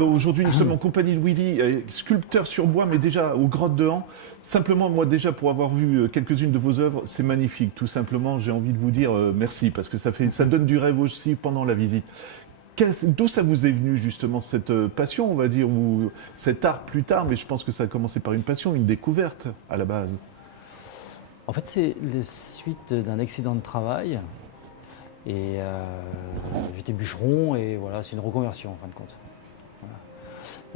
Aujourd'hui, nous sommes en compagnie de Willy, sculpteur sur bois, mais déjà aux Grottes de Han. Simplement, moi déjà, pour avoir vu quelques-unes de vos œuvres, c'est magnifique. Tout simplement, j'ai envie de vous dire merci, parce que ça donne du rêve aussi pendant la visite. D'où ça vous est venu justement cette passion, on va dire, ou cet art plus tard, mais je pense que ça a commencé par une passion, une découverte à la base. En fait, c'est la suite d'un accident de travail. Et j'étais bûcheron et voilà, c'est une reconversion en fin de compte. Voilà.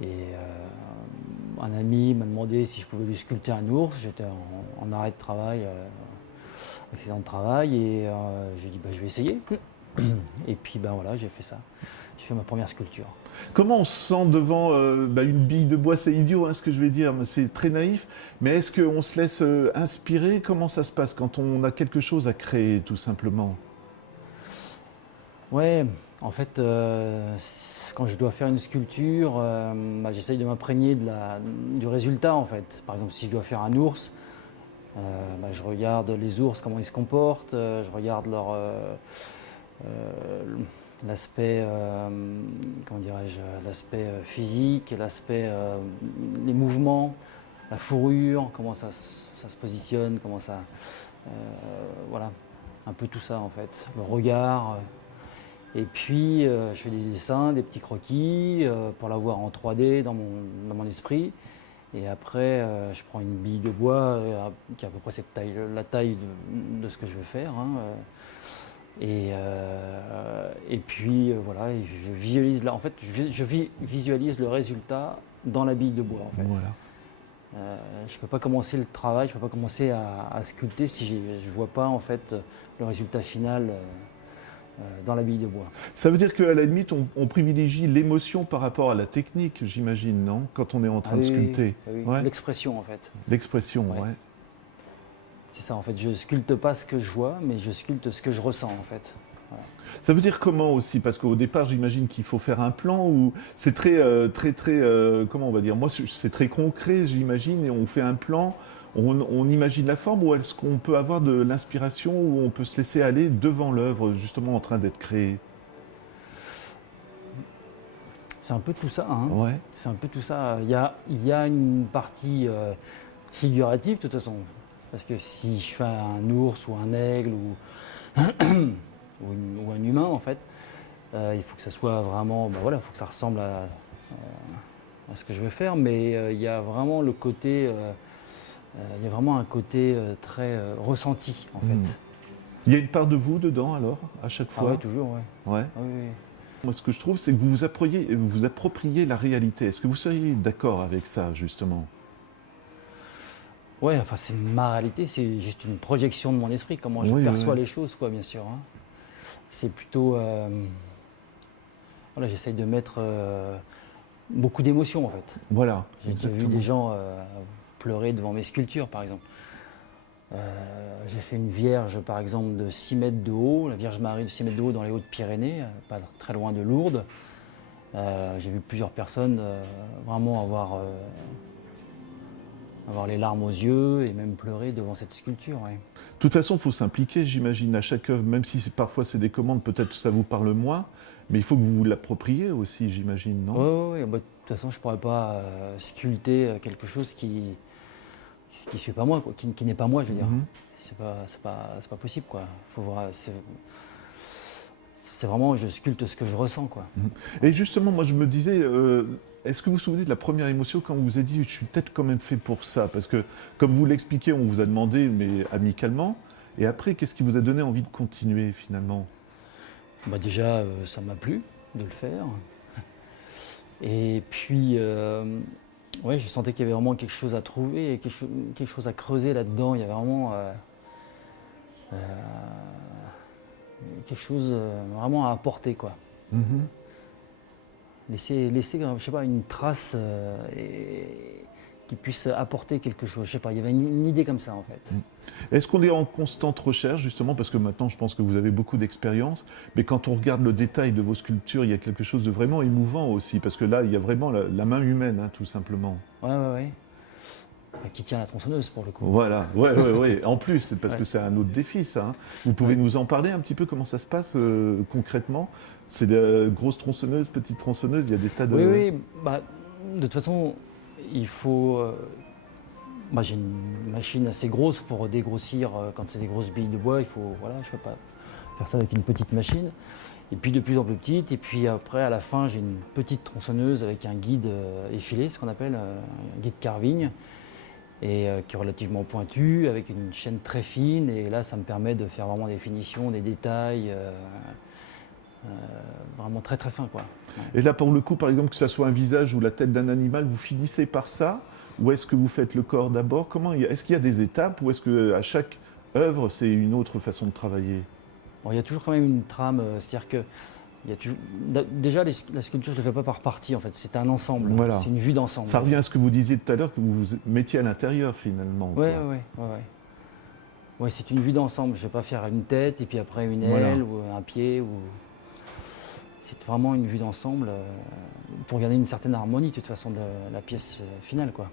Et un ami m'a demandé si je pouvais lui sculpter un ours. J'étais en arrêt de travail, accident de travail, et j'ai dit je vais essayer. Et puis voilà, j'ai fait ça. J'ai fait ma première sculpture. Comment on se sent devant une bille de bois? C'est idiot hein, ce que je vais dire, c'est très naïf, mais est-ce qu'on se laisse inspirer? Comment ça se passe quand on a quelque chose à créer tout simplement? Ouais, en fait, quand je dois faire une sculpture, j'essaye de m'imprégner du résultat en fait. Par exemple, si je dois faire un ours, je regarde les ours, comment ils se comportent, je regarde l'aspect, comment dirais-je, l'aspect physique, l'aspect, les mouvements, la fourrure, comment ça se positionne, comment ça, voilà, un peu tout ça en fait, le regard. Et puis, je fais des dessins, des petits croquis pour l'avoir en 3D dans mon esprit. Et après, je prends une bille de bois qui a à peu près la taille de ce que je veux faire. Hein, et puis, voilà, et je visualise là. En fait, je visualise le résultat dans la bille de bois. En fait. Voilà. Je ne peux pas commencer le travail, je ne peux pas commencer à sculpter si je ne vois pas en fait le résultat final. Dans la bille de bois. Ça veut dire qu'à la limite, on privilégie l'émotion par rapport à la technique, j'imagine, non? Quand on est en train de sculpter. Oui. Ouais. L'expression, en fait. L'expression, ouais. C'est ça, en fait. Je sculpte pas ce que je vois, mais je sculpte ce que je ressens, en fait. Voilà. Ça veut dire comment aussi? Parce qu'au départ, j'imagine qu'il faut faire un plan ou c'est très, comment on va dire? Moi, c'est très concret, j'imagine, et on fait un plan. On imagine la forme ou est-ce qu'on peut avoir de l'inspiration ou on peut se laisser aller devant l'œuvre justement en train d'être créée? C'est un peu tout ça. Hein. Ouais. C'est un peu tout ça. Il y a une partie figurative de toute façon. Parce que si je fais un ours ou un aigle ou, ou un humain en fait, il faut que ça soit vraiment, il faut que ça ressemble à ce que je veux faire. Mais il y a vraiment le côté... il y a vraiment un côté très ressenti, en fait. Il y a une part de vous dedans, alors, à chaque fois? Ah oui, toujours, ouais. Ouais. Ah, oui. Moi, ce que je trouve, c'est que vous vous appropriez la réalité. Est-ce que vous seriez d'accord avec ça, justement? Ouais, enfin, c'est ma réalité, c'est juste une projection de mon esprit, comment je perçois les choses, quoi, bien sûr. Hein. C'est plutôt... voilà, j'essaye de mettre beaucoup d'émotions, en fait. Voilà, J'ai vu des gens... pleurer devant mes sculptures, par exemple. J'ai fait une Vierge, par exemple, de 6 mètres de haut, la Vierge Marie de 6 mètres de haut dans les Hautes-Pyrénées, pas très loin de Lourdes. J'ai vu plusieurs personnes vraiment avoir les larmes aux yeux et même pleurer devant cette sculpture. Ouais. De toute façon, il faut s'impliquer, j'imagine, à chaque œuvre, même si parfois c'est des commandes, peut-être ça vous parle moins, mais il faut que vous vous l'appropriez aussi, j'imagine, non? Oui, de toute façon, je ne pourrais pas sculpter quelque chose qui suis pas moi, quoi, qui n'est pas moi, je veux dire. C'est pas possible, quoi. Faut voir, c'est vraiment, je sculpte ce que je ressens, quoi. Et justement, moi, je me disais, est-ce que vous vous souvenez de la première émotion quand on vous a dit, je suis peut-être quand même fait pour ça? Parce que, comme vous l'expliquez, on vous a demandé, mais amicalement. Et après, qu'est-ce qui vous a donné envie de continuer, finalement? Déjà, ça m'a plu de le faire. Et puis, ouais, je sentais qu'il y avait vraiment quelque chose à trouver, quelque chose à creuser là-dedans. Il y avait vraiment quelque chose vraiment à apporter, quoi. Laisser, je sais pas, une trace qui puisse apporter quelque chose. Je sais pas, il y avait une idée comme ça en fait. Est-ce qu'on est en constante recherche, justement, parce que maintenant, je pense que vous avez beaucoup d'expérience, mais quand on regarde le détail de vos sculptures, il y a quelque chose de vraiment émouvant aussi, parce que là, il y a vraiment la main humaine, hein, tout simplement. Ouais. Qui tient la tronçonneuse pour le coup. Voilà, ouais. En plus, c'est parce que c'est un autre défi, ça. Hein. Vous pouvez nous en parler un petit peu, comment ça se passe concrètement? C'est de grosses tronçonneuses, petites tronçonneuses, il y a des tas de... Oui. Bah, de toute façon, il faut. J'ai une machine assez grosse pour dégrossir quand c'est des grosses billes de bois. Je peux pas faire ça avec une petite machine. Et puis de plus en plus petite. Et puis après, à la fin, j'ai une petite tronçonneuse avec un guide effilé, ce qu'on appelle un guide carving, et qui est relativement pointu, avec une chaîne très fine. Et là, ça me permet de faire vraiment des finitions, des détails. Vraiment très très fin quoi. Et là pour le coup par exemple que ça soit un visage ou la tête d'un animal, vous finissez par ça ou est-ce que vous faites le corps d'abord? Est-ce qu'il y a des étapes ou est-ce qu'à chaque œuvre c'est une autre façon de travailler? Bon, il y a toujours quand même une trame, c'est-à-dire que il y a toujours... déjà la sculpture je ne la fais pas par partie en fait, c'est un ensemble, voilà. C'est une vue d'ensemble. Ça revient à ce que vous disiez tout à l'heure que vous vous mettiez à l'intérieur finalement. Ouais, c'est une vue d'ensemble, je ne vais pas faire une tête et puis après une aile ou un pied c'est vraiment une vue d'ensemble pour garder une certaine harmonie de toute façon de la pièce finale quoi.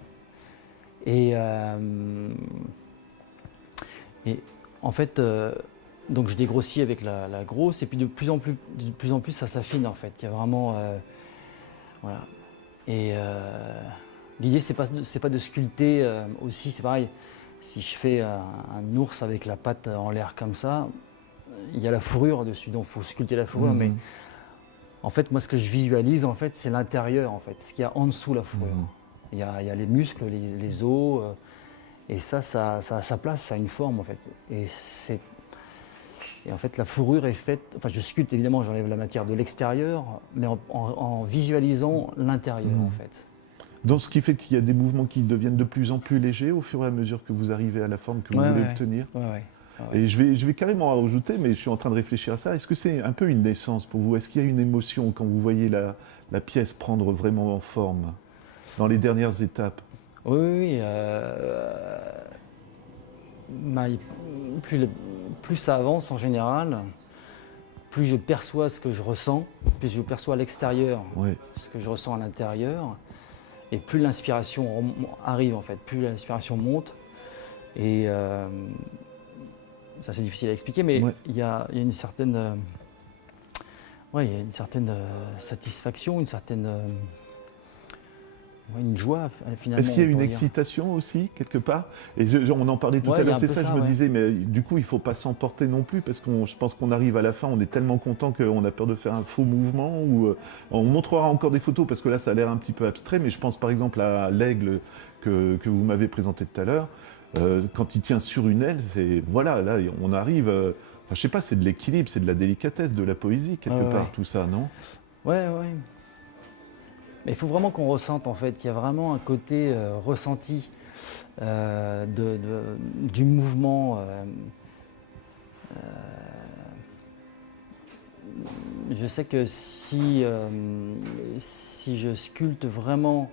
Et en fait, donc je dégrossis avec la grosse et puis de plus en plus ça s'affine en fait. Il y a vraiment voilà. Et l'idée c'est pas de sculpter aussi, c'est pareil. Si je fais un ours avec la patte en l'air comme ça, il y a la fourrure dessus, donc il faut sculpter la fourrure, mais en fait, moi, ce que je visualise, en fait, c'est l'intérieur, en fait, ce qu'il y a en dessous la fourrure. Il y a les muscles, les os, et ça a sa place, ça a une forme, en fait. Et en fait, la fourrure est faite. Enfin, je sculpte évidemment, j'enlève la matière de l'extérieur, mais en visualisant l'intérieur, en fait. Donc, ce qui fait qu'il y a des mouvements qui deviennent de plus en plus légers au fur et à mesure que vous arrivez à la forme que vous voulez obtenir. Et je vais carrément rajouter, mais je suis en train de réfléchir à ça. Est-ce que c'est un peu une naissance pour vous? Est-ce qu'il y a une émotion quand vous voyez la pièce prendre vraiment en forme dans les dernières étapes? Oui. Plus ça avance en général, plus je perçois ce que je ressens, plus je perçois à l'extérieur ce que je ressens à l'intérieur, et plus l'inspiration arrive en fait, plus l'inspiration monte. Et ça c'est difficile à expliquer, mais il y a une certaine, satisfaction, une certaine, une joie finalement. Est-ce qu'il y a une excitation aussi quelque part? Et on en parlait tout à l'heure, c'est ça, je me disais, mais du coup il ne faut pas s'emporter non plus, parce que je pense qu'on arrive à la fin, on est tellement content qu'on a peur de faire un faux mouvement, ou on montrera encore des photos, parce que là ça a l'air un petit peu abstrait, mais je pense par exemple à l'aigle que vous m'avez présenté tout à l'heure. Quand il tient sur une aile, voilà, là on arrive, je sais pas, c'est de l'équilibre, c'est de la délicatesse, de la poésie quelque part, tout ça, non? Ouais. Mais il faut vraiment qu'on ressente en fait, il y a vraiment un côté ressenti du mouvement. Je sais que si je sculpte vraiment,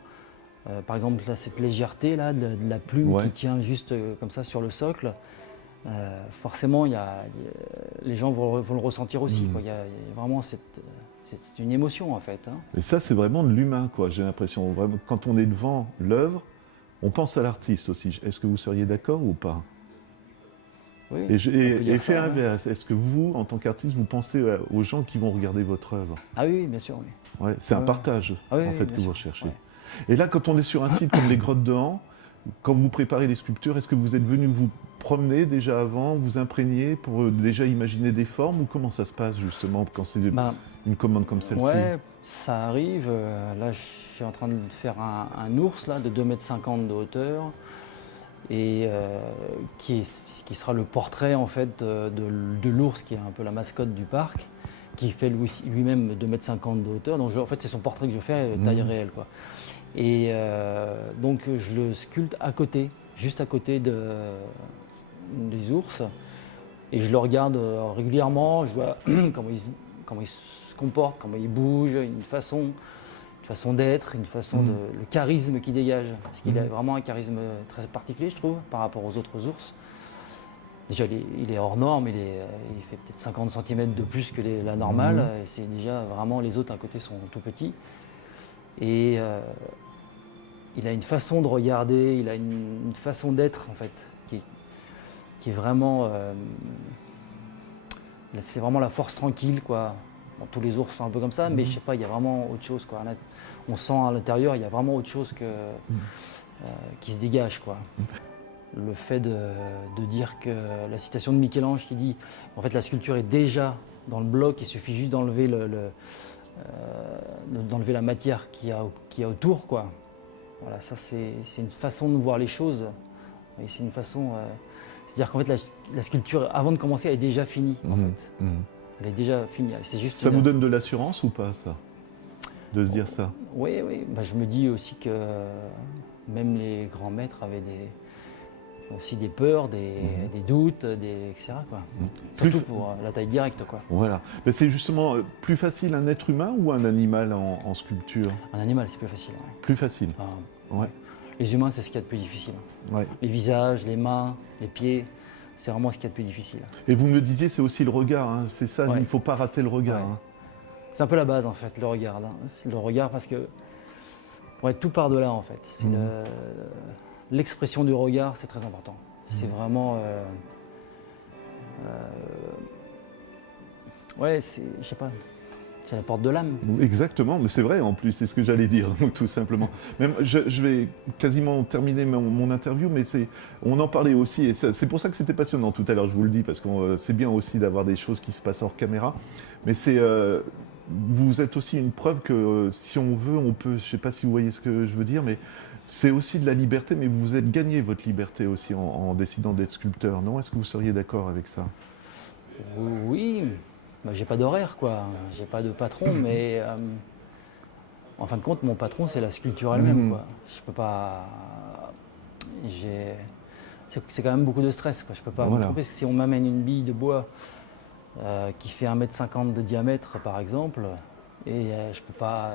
par exemple là, cette légèreté là, de la plume qui tient juste comme ça sur le socle, forcément les gens vont le ressentir aussi. Il y a vraiment c'est une émotion en fait. Hein. Et ça c'est vraiment de l'humain, quoi. J'ai l'impression, vraiment, quand on est devant l'œuvre, on pense à l'artiste aussi. Est-ce que vous seriez d'accord ou pas? Oui, et fait inverse, est-ce que vous, en tant qu'artiste, vous pensez aux gens qui vont regarder votre œuvre? Ah oui, bien sûr. Oui. Ouais, c'est un partage en fait que vous recherchez. Ouais. Et là, quand on est sur un site comme les Grottes de Han, quand vous préparez les sculptures, est-ce que vous êtes venu vous promener déjà avant, vous imprégner pour déjà imaginer des formes, ou comment ça se passe justement quand c'est une commande comme celle-ci? Ouais, ça arrive. Là, je suis en train de faire un ours là, de 2,50 m de hauteur, et qui sera le portrait en fait de l'ours qui est un peu la mascotte du parc, qui fait lui-même 2,50 m de hauteur. Donc en fait, c'est son portrait que je fais taille réelle, quoi. Et donc je le sculpte à côté, juste à côté des ours, et je le regarde régulièrement. Je vois comment il se comporte, comment il bouge, une façon façon d'être, une façon le charisme qu'il dégage. Parce qu'il a vraiment un charisme très particulier, je trouve, par rapport aux autres ours. Déjà, il est hors norme, il fait peut-être 50 cm de plus que la normale. Et c'est déjà vraiment, les autres à côté sont tout petits. Et il a une façon de regarder, il a une façon d'être, en fait, qui est vraiment. C'est vraiment la force tranquille, quoi. Bon, tous les ours sont un peu comme ça, mais je sais pas, il y a vraiment autre chose, quoi. On sent à l'intérieur, il y a vraiment autre chose qui se dégage, quoi. Le fait de dire que la citation de Michel-Ange qui dit en fait la sculpture est déjà dans le bloc, il suffit juste d'enlever d'enlever la matière qu'il y a autour, quoi. Voilà, ça c'est une façon de voir les choses. Et c'est une façon, c'est-à-dire qu'en fait la sculpture avant de commencer elle est déjà finie, en fait. Elle est déjà finie. C'est juste ça vous donne de l'assurance ou pas, ça, de se dire ça? Oui, oui. Bah, je me dis aussi que même les grands maîtres avaient aussi des peurs, des doutes, etc. Quoi. Surtout pour la taille directe, quoi. Voilà. Mais c'est justement plus facile un être humain ou un animal en sculpture? Un animal, c'est plus facile. Ouais. Plus facile. Ouais. Les humains, c'est ce qu'il y a de plus difficile. Ouais. Les visages, les mains, les pieds, c'est vraiment ce qu'il y a de plus difficile. Et vous me le disiez, c'est aussi le regard. Hein. C'est ça, il ne faut pas rater le regard. Ouais. Hein. C'est un peu la base, en fait, le regard. Hein. C'est le regard parce que tout part de là, en fait. C'est l'expression du regard, c'est très important. C'est vraiment... je sais pas, c'est la porte de l'âme. Exactement, mais c'est vrai en plus, c'est ce que j'allais dire, donc, tout simplement. Même, je vais quasiment terminer mon interview, mais on en parlait aussi, et c'est pour ça que c'était passionnant tout à l'heure, je vous le dis, parce que c'est bien aussi d'avoir des choses qui se passent hors caméra, mais vous êtes aussi une preuve que si on veut, on peut, je ne sais pas si vous voyez ce que je veux dire, mais c'est aussi de la liberté, mais vous êtes gagné votre liberté aussi en décidant d'être sculpteur, non? Est-ce que vous seriez d'accord avec ça? Oui, bah, j'ai pas d'horaire, quoi. J'ai pas de patron, mais en fin de compte, mon patron, c'est la sculpture elle-même, quoi. Je peux pas... C'est quand même beaucoup de stress, quoi. Je peux pas me tromper, parce que si on m'amène une bille de bois qui fait 1,50 m de diamètre, par exemple, et je peux pas...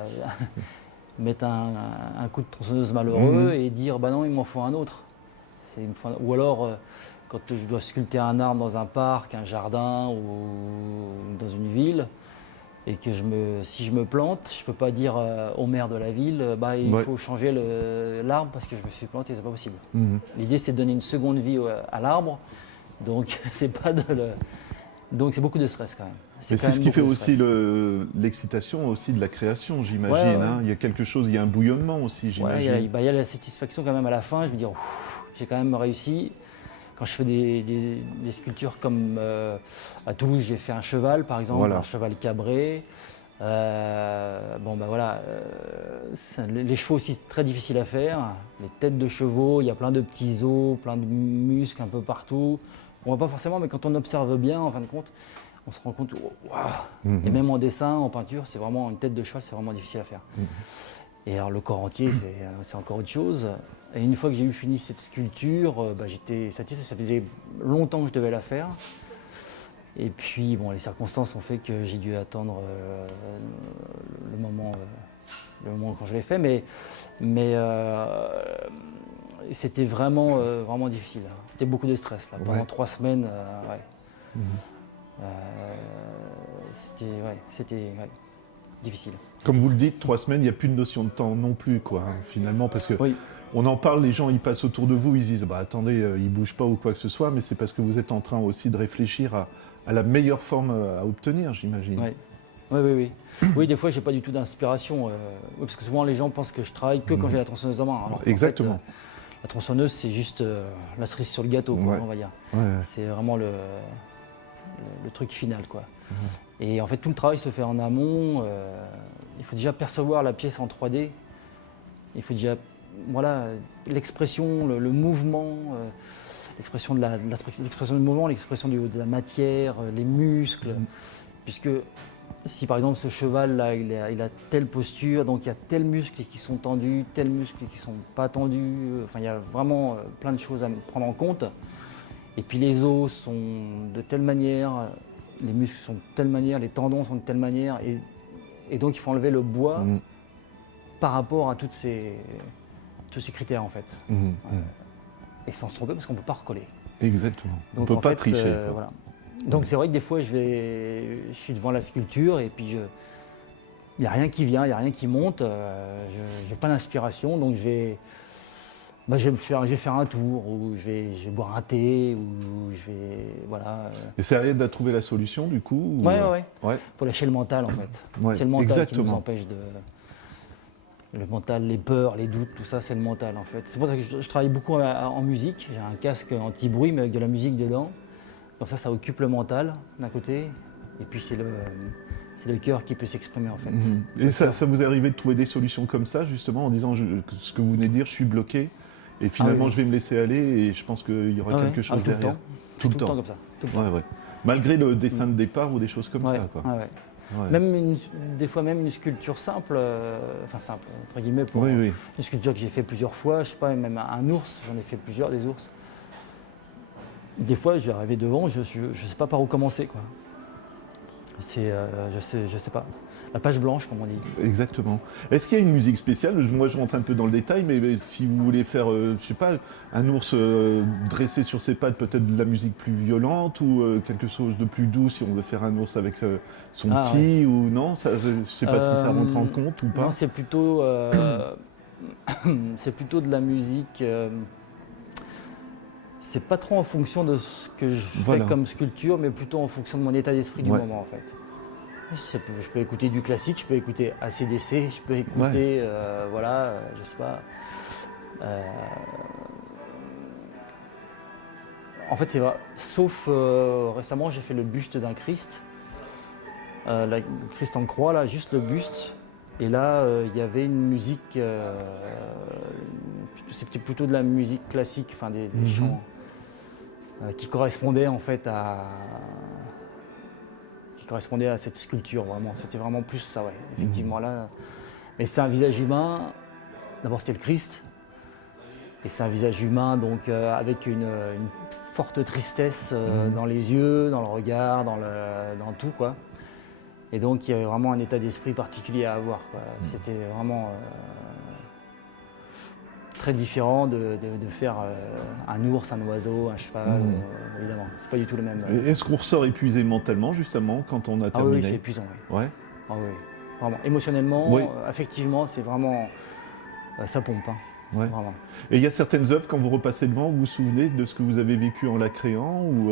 mettre un coup de tronçonneuse malheureux et dire bah non, il m'en faut un autre. Ou alors quand je dois sculpter un arbre dans un parc, un jardin ou dans une ville, et que si je me plante, je peux pas dire au maire de la ville bah il faut changer l'arbre parce que je me suis planté, c'est pas possible. L'idée c'est de donner une seconde vie à l'arbre, donc c'est pas donc c'est beaucoup de stress quand même. C'est ce qui fait aussi l'excitation aussi de la création, j'imagine. Hein. Il y a quelque chose, il y a un bouillonnement aussi, j'imagine. Il y a la satisfaction quand même à la fin. Je me dis, j'ai quand même réussi. Quand je fais des sculptures comme à Toulouse, j'ai fait un cheval, par exemple, un cheval cabré. Les chevaux aussi, très difficiles à faire. Les têtes de chevaux, il y a plein de petits os, plein de muscles un peu partout. On voit pas forcément, mais quand on observe bien, en fin de compte, on se rend compte, et même en dessin, en peinture, c'est vraiment une tête de cheval, c'est vraiment difficile à faire. Et alors le corps entier, c'est encore autre chose. Et une fois que j'ai fini cette sculpture, j'étais satisfait, ça faisait longtemps que je devais la faire. Et puis bon, les circonstances ont fait que j'ai dû attendre le moment quand je l'ai fait, mais c'était vraiment difficile. C'était beaucoup de stress là. Pendant 3 semaines. C'était difficile. Comme vous le dites, 3 semaines, il n'y a plus de notion de temps non plus, quoi, hein, finalement, parce que on en parle, les gens ils passent autour de vous, ils disent bah attendez, ils ne bougent pas ou quoi que ce soit, mais c'est parce que vous êtes en train aussi de réfléchir à la meilleure forme à obtenir, j'imagine. Oui. Oui, des fois, j'ai pas du tout d'inspiration, parce que souvent les gens pensent que je travaille que quand j'ai la tronçonneuse en main. Alors exactement. En fait, la tronçonneuse, c'est juste la cerise sur le gâteau, quoi, on va dire. C'est vraiment le truc final, quoi. Et en fait, tout le travail se fait en amont. Il faut déjà percevoir la pièce en 3D. Il faut déjà, l'expression, le mouvement, l'expression l'expression du mouvement, l'expression de la matière, les muscles. Puisque si par exemple ce cheval-là, il a telle posture, donc il y a tels muscles qui sont tendus, tels muscles qui ne sont pas tendus. Enfin, il y a vraiment plein de choses à prendre en compte. Et puis les os sont de telle manière, les muscles sont de telle manière, les tendons sont de telle manière, et donc il faut enlever le bois par rapport à tous ces critères en fait. Et sans se tromper parce qu'on ne peut pas recoller. Exactement. On Donc, ne peut en pas fait, tricher. Quoi. voilà. Donc c'est vrai que des fois je suis devant la sculpture et puis il n'y a rien qui vient, il n'y a rien qui monte, je n'ai pas d'inspiration, donc je vais faire un tour, ou je vais boire un thé, ou je vais. Voilà. Et c'est à elle de trouver la solution du coup ou... Ouais. Ouais. Faut lâcher le mental en fait. Ouais, C'est le mental qui nous exactement. empêche de. Le mental, les peurs, les doutes, tout ça, c'est le mental en fait. C'est pour ça que je travaille beaucoup en musique. J'ai un casque anti-bruit, mais avec de la musique dedans. Donc ça occupe le mental d'un côté, et puis c'est le cœur qui peut s'exprimer en fait. Et ça vous est arrivé de trouver des solutions comme ça, justement, en disant ce que vous venez de dire, je suis bloqué, et finalement oui. je vais me laisser aller, et je pense qu'il y aura quelque chose tout derrière. Tout le temps comme ça. Tout le temps. Ouais. Malgré le dessin de départ ou des choses comme ça. Quoi. Ouais. Ouais. Même des fois même une sculpture simple, enfin simple entre guillemets, pour Oui. une sculpture que j'ai fait plusieurs fois, je sais pas, même un ours, j'en ai fait plusieurs des ours. Des fois je vais arriver devant, je sais pas par où commencer quoi. C'est je sais pas. La page blanche comme on dit. Exactement. Est-ce qu'il y a une musique spéciale? Moi je rentre un peu dans le détail, mais si vous voulez faire, je sais pas, un ours dressé sur ses pattes, peut-être de la musique plus violente ou quelque chose de plus doux si on veut faire un ours avec son petit ou non, ça, je sais pas si ça rentre en compte ou pas. Non, c'est plutôt, c'est plutôt de la musique. C'est pas trop en fonction de ce que je fais comme sculpture, mais plutôt en fonction de mon état d'esprit du moment en fait. Je peux écouter du classique, je peux écouter AC/DC, je peux écouter, je sais pas. En fait, c'est vrai. Sauf récemment, j'ai fait le buste d'un Christ, le Christ en croix là, juste le buste. Et là, il y avait une musique, c'était plutôt de la musique classique, enfin des chants qui correspondaient en fait à cette sculpture vraiment. C'était vraiment plus ça, ouais. Effectivement là. Mais c'était un visage humain. D'abord c'était le Christ. Et c'est un visage humain donc avec une forte tristesse dans les yeux, dans le regard, dans tout quoi. Et donc il y avait vraiment un état d'esprit particulier à avoir quoi. C'était vraiment très différent de faire un ours, un oiseau, un cheval, évidemment. C'est pas du tout le même. Est-ce qu'on ressort épuisé mentalement justement quand on a terminé? Oui, c'est épuisant. Oui. Ouais. Ah oui, vraiment. Émotionnellement, affectivement, c'est vraiment ça pompe. Ouais. Vraiment. Et il y a certaines œuvres quand vous repassez devant, vous vous souvenez de ce que vous avez vécu en la créant ou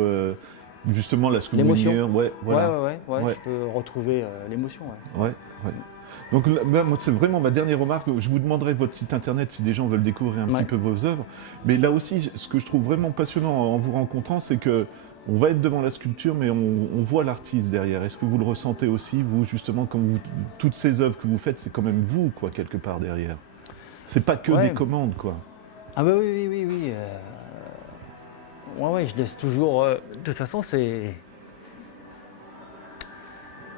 justement là ce que l'émotion. vous veniez, Ouais. Je peux retrouver l'émotion. Ouais. Donc là, moi, c'est vraiment ma dernière remarque. Je vous demanderai votre site internet si des gens veulent découvrir un petit peu vos œuvres. Mais là aussi, ce que je trouve vraiment passionnant en vous rencontrant, c'est que on va être devant la sculpture, mais on voit l'artiste derrière. Est-ce que vous le ressentez aussi, vous, justement, toutes ces œuvres que vous faites, c'est quand même vous, quoi, quelque part derrière. C'est pas que des commandes, quoi. Ah bah oui. Ouais, je laisse toujours. De toute façon, c'est.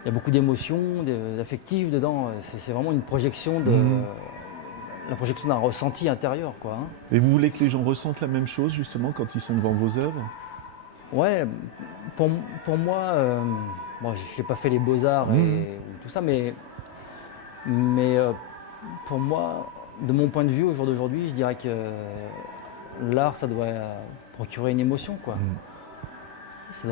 Il y a beaucoup d'émotions, d'affectives dedans. C'est vraiment une projection la projection d'un ressenti intérieur, quoi. Et vous voulez que les gens ressentent la même chose, justement, quand ils sont devant vos œuvres? Ouais, pour moi, bon, je n'ai pas fait les beaux-arts et tout ça, mais pour moi, de mon point de vue, au jour d'aujourd'hui, je dirais que l'art, ça doit procurer une émotion, quoi. Ça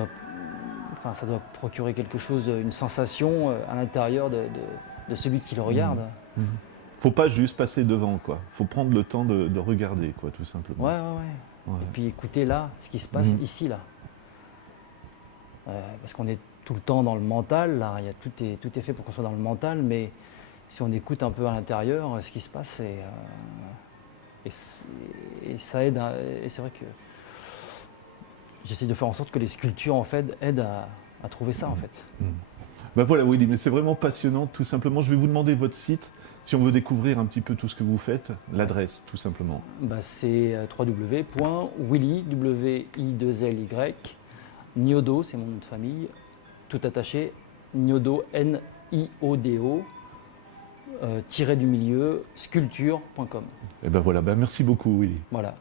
doit procurer quelque chose, une sensation à l'intérieur de celui qui le regarde. Faut pas juste passer devant, quoi. Faut prendre le temps de regarder, quoi, tout simplement. Ouais. Et puis écouter là, ce qui se passe ici, là. Parce qu'on est tout le temps dans le mental, là. Tout est fait pour qu'on soit dans le mental, mais si on écoute un peu à l'intérieur, ce qui se passe, et ça aide. Et c'est vrai que j'essaie de faire en sorte que les sculptures, en fait, aident à trouver ça, en fait. Ben voilà, Willy, mais c'est vraiment passionnant, tout simplement. Je vais vous demander votre site, si on veut découvrir un petit peu tout ce que vous faites, l'adresse, tout simplement. C'est www.willy, W-I-2-L-Y, Niodo, c'est mon nom de famille, tout attaché, Niodo, N-I-O-D-O, tiré du milieu, sculpture.com. Et ben voilà, merci beaucoup, Willy. Voilà.